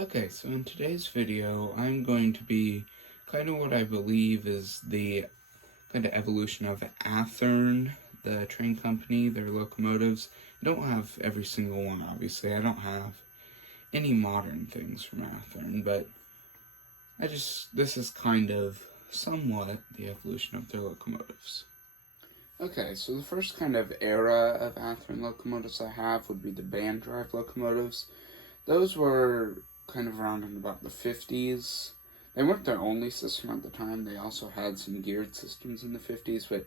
Okay, so in today's video, I'm going to be kind of what I believe is the kind of evolution of Athearn, the train company, their locomotives. I don't have every single one, obviously. I don't have any modern things from Athearn, but this is kind of somewhat the evolution of their locomotives. Okay, so the first kind of era of Athearn locomotives I have would be the band drive locomotives. Those were kind of around in about the 50s. They weren't their only system at the time. They also had some geared systems in the 50s, but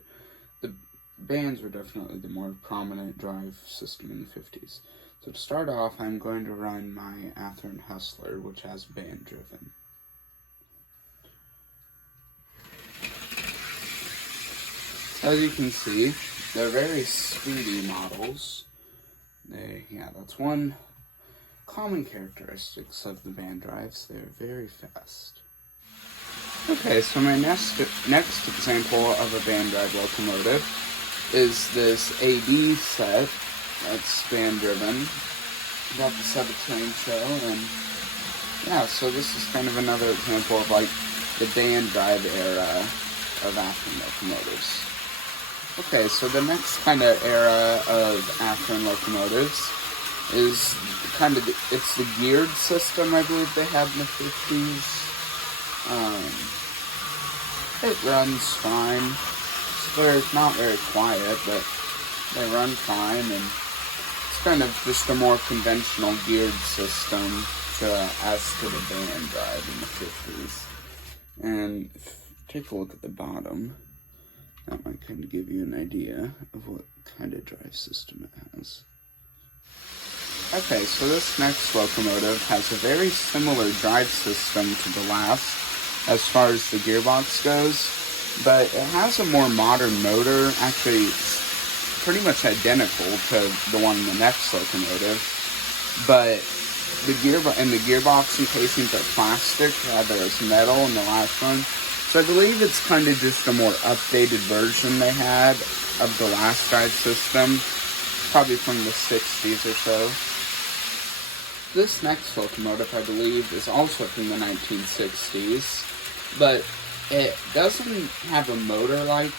the bands were definitely the more prominent drive system in the 50s. So to start off, I'm going to run my Athearn Hustler, which has band driven. As you can see, they're very speedy models. That's one common characteristics of the band drives. They're very fast. Okay, so my next example of a band drive locomotive is this AD set that's band driven. Got this at a train show, and yeah, so this is kind of another example of like the band drive era of Athearn locomotives. Okay, so the next kind of era of Athearn locomotives is it's the geared system I believe they had in the 50s. It runs fine. It's not very quiet, but they run fine, and it's kind of just a more conventional geared system as to the band drive in the 50s. And if you take a look at the bottom, that might kind of give you an idea of what kind of drive system it has. Okay, so this next locomotive has a very similar drive system to the last as far as the gearbox goes, but it has a more modern motor. Actually, it's pretty much identical to the one in the next locomotive, but the gearbox and casings are plastic rather as metal in the last one. So I believe it's kind of just a more updated version they had of the last drive system, probably from the 60s or so. This next locomotive, I believe, is also from the 1960s, but it doesn't have a motor like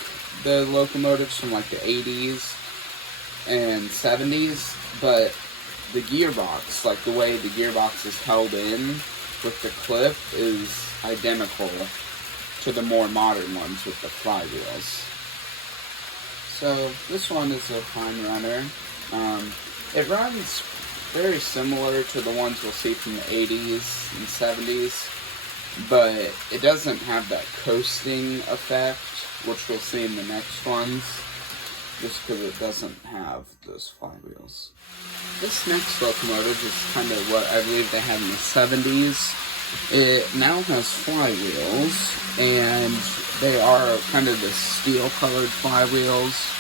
the locomotives from like the 80s and 70s, but the gearbox, like the way the gearbox is held in with the clip, is identical to the more modern ones with the flywheels. So this one is a fine runner. It runs very similar to the ones we'll see from the 80s and 70s, but it doesn't have that coasting effect, which we'll see in the next ones, just because it doesn't have those flywheels. This next locomotive is kind of what I believe they had in the 70s. It now has flywheels, and they are kind of the steel-colored flywheels,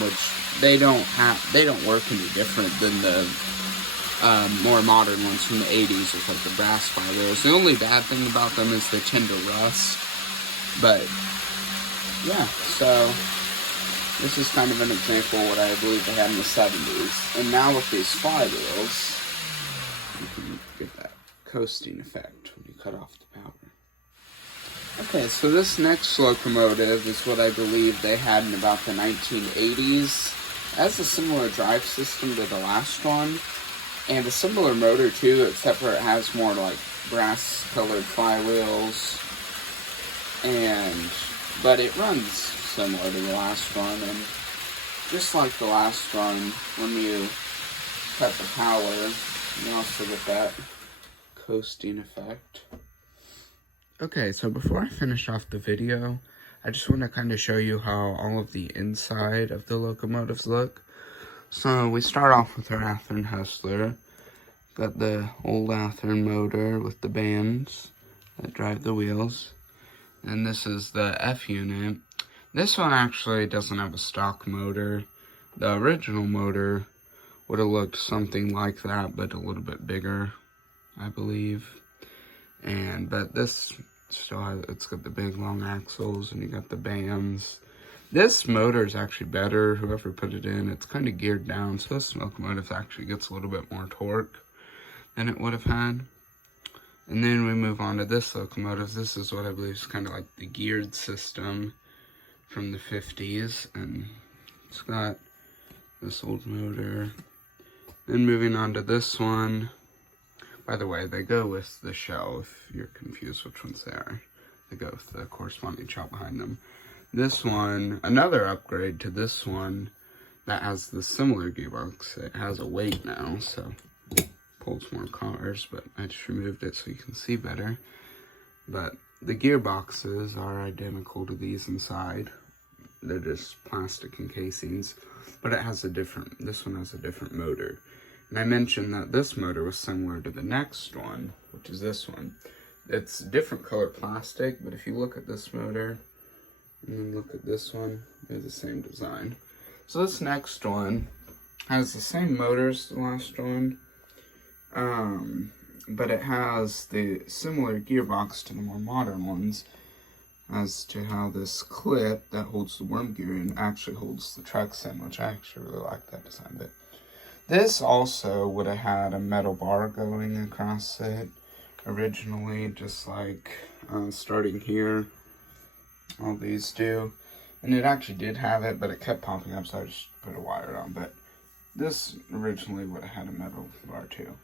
which they don't work any different than the more modern ones from the 80s with like the brass flywheels. The only bad thing about them is they tend to rust. But yeah, so this is kind of an example of what I believe they had in the 70s. And now with these flywheels, you can get that coasting effect when you cut off the power. Okay, so this next locomotive is what I believe they had in about the 1980s. It has a similar drive system to the last one, and a similar motor too, except for it has more like brass-colored flywheels, but it runs similar to the last one, and just like the last one, when you cut the power, you also get that coasting effect. Okay, so before I finish off the video, I just want to kind of show you how all of the inside of the locomotives look. So we start off with our Athearn Hustler. Got the old Athearn motor with the bands that drive the wheels. And this is the F unit. This one actually doesn't have a stock motor. The original motor would have looked something like that, but a little bit bigger, I believe. But this still has, it's got the big long axles, and you got the bands. This motor is actually better, whoever put it in. It's kind of geared down, so this locomotive actually gets a little bit more torque than it would have had. And then we move on to this locomotive. This is what I believe is kind of like the geared system from the 50s. And it's got this old motor. Then moving on to this one. By the way, they go with the shell if you're confused which ones they are. They go with the corresponding shell behind them. This one, another upgrade to this one that has the similar gearbox. It has a weight now, so it pulls more cars, but I just removed it so you can see better. But the gearboxes are identical to these inside. They're just plastic encasings, but it has this one has a different motor. And I mentioned that this motor was similar to the next one, which is this one. It's different color plastic, but if you look at this motor, and then look at this one, they're the same design. So this next one has the same motor as the last one, but it has the similar gearbox to the more modern ones, as to how this clip that holds the worm gear in actually holds the trucks in, which I actually really like that design bit. This also would have had a metal bar going across it originally, just like starting here, all these do. And it actually did have it, but it kept popping up, so I just put a wire on. But this originally would have had a metal bar too.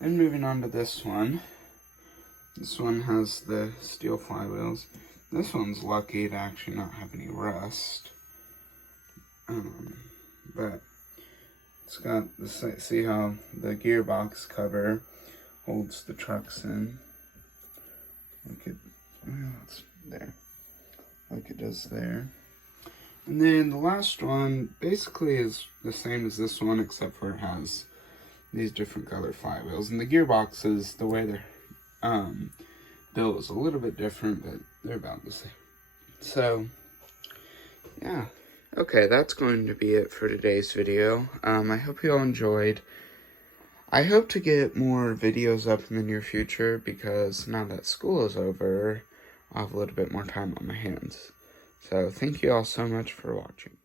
Then moving on to this one. This one has the steel flywheels. This one's lucky to actually not have any rust. But it's got the, see how the gearbox cover holds the trucks in. Like it, well, it's there. Like it does there. And then the last one basically is the same as this one, except for it has these different color flywheels. And the gearboxes, the way they're built is a little bit different, but they're about the same. So, yeah. Okay, that's going to be it for today's video. I hope you all enjoyed. I hope to get more videos up in the near future, because now that school is over, I'll have a little bit more time on my hands. So, thank you all so much for watching.